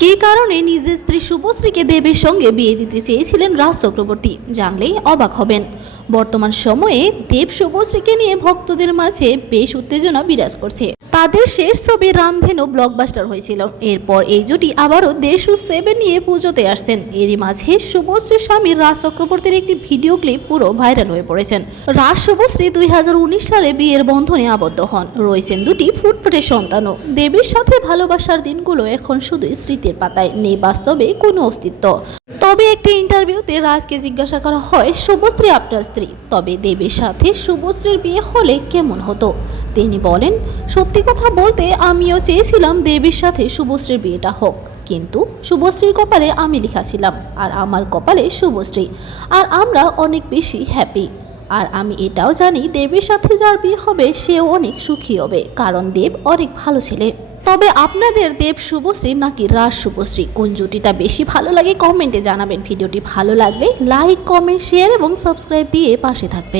কী কারণে নিজের স্ত্রী শুভশ্রীকে দেবের সঙ্গে বিয়ে দিতে চেয়েছিলেন রাজ চক্রবর্তী জানলেই অবাক হবেন। বর্তমান সময়ে দেব শুভশ্রীকে নিয়ে ভক্তদের মাঝে বেশ উত্তেজনা বিরাজ করছে। তাদের শেষ ছবি রামধেনু ব্লকবাস্টার হয়েছিল। এরপর এই জুটি আবারও দেশু 7 নিয়ে পুজোতে আসছেন। এরই মাঝে শুভশ্রীর স্বামী রাজ চক্রবর্তীর একটি ভিডিও ক্লিপ পুরো ভাইরাল হয়ে পড়েছেন। রাজ শুভশ্রী 2019 সালে বিয়ের বন্ধনে আবদ্ধ হন। রয়েছেন দুটি ফুটফুটে সন্তানও। দেবীর সাথে ভালোবাসার দিনগুলো এখন শুধুই স্মৃতির পাতায়, নেই বাস্তবে কোনো অস্তিত্ব। তবে একটি ইন্টারভিউতে রাজকে জিজ্ঞাসা করা হয়, শুভশ্রী আপনার স্ত্রী, তবে দেবের সাথে শুভশ্রীর বিয়ে হলে কেমন হতো? তিনি বলেন, সত্যি কথা বলতে আমিও চেয়েছিলাম দেবীর সাথে শুভশ্রীর বিয়েটা হোক, কিন্তু শুভশ্রীর কপালে আমি লেখা ছিলাম আর আমার কপালে শুভশ্রী, আর আমরা অনেক বেশি হ্যাপি। আর আমি এটাও জানি দেবের সাথে যার বিয়ে হবে সেও অনেক সুখী হবে, কারণ দেব অনেক ভালো ছেলে। তবে আপনাদের দেব শুভশ্রী নাকি রাজ শুভশ্রী, কোন জুটিটা বেশি ভালো লাগে কমেন্টে জানাবেন। ভিডিওটি ভালো লাগলে লাইক, কমেন্ট, শেয়ার এবং সাবস্ক্রাইব দিয়ে পাশে থাকবেন।